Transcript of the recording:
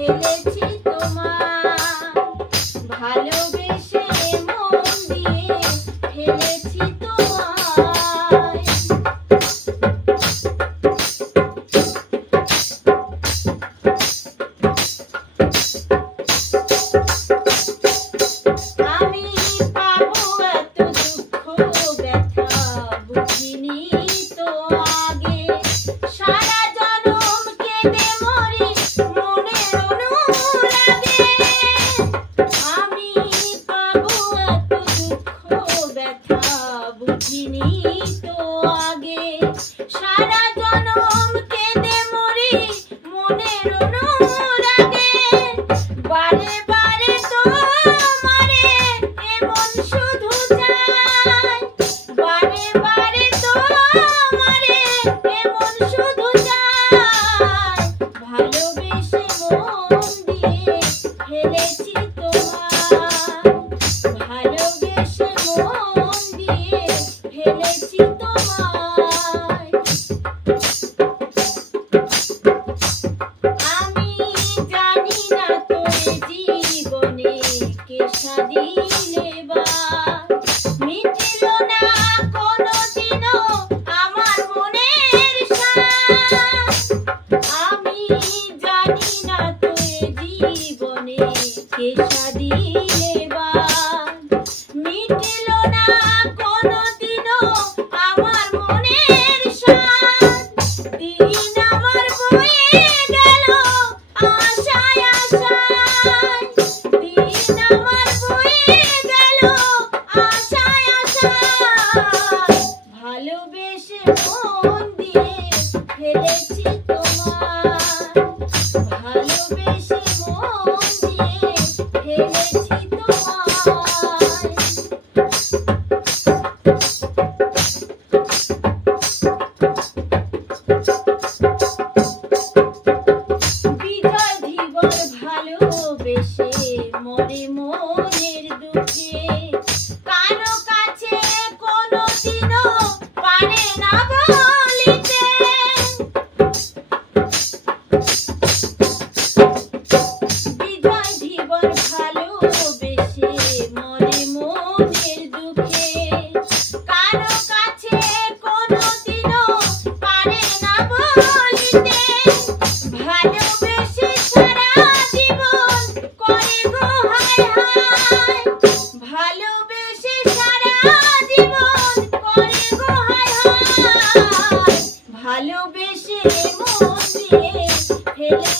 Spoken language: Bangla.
ফেলেছি তোমায়, ভালোবেসে মন দিয়ে ফেলেছি তোমায়। আমি পাবো এত দুঃখ ব্যথা বুঝিনি তো আগে, সারা জনম কেঁদে মরি মনের অনুরাগে। আমি পাবো এত দুঃখ ব্যথা বুঝিনি তো আগে, সারা জনম কেঁদে মরি মনের অনুরাগে। বারে বারে তোমারে এমন শুধু চাই, বারে বারে তোমারে এমন শুধু চাই, ভালোবেসে মন দিয়ে ফেলেছি তোমায়, ভালোবেসে মন দিয়ে ফেলেছি তোমায়। আমি জানি না তোরে জীবনে কে সাদিলে বার, মিটিল না কোনোদিনও আমার মনের সাথ। আমি জানি না তোরে জীবনে কে সাদিলে বার, মিটিল না কোনোদিনও আমার মনের সাথ। দিন আমার বয়ে গেল আশায় আশায়, দিন আমার বয়ে গেল আশায় আশায়, ভালোবেসে মন দিয়ে ফেলেছি তোমায়, ভালোবেসে মন দিয়ে ফেলেছি তোমায়। বিজয় ধীবর ভালোবেসে মরে মনের দুঃখে, কারো কাছে কোনোদিনও পারে না বলিতে। বিজয় ধীবর ভালোবেসে মরে মনের দুঃখে, কারো কাছে কোনোদিনও পারে না বলিতে। ভালোবেসে সারা জীবন করে গো হায় হায়, ভালোবেসে সারা জীবন করে গো হায় হায়, ভালোবেসে মন দিয়ে ফেলে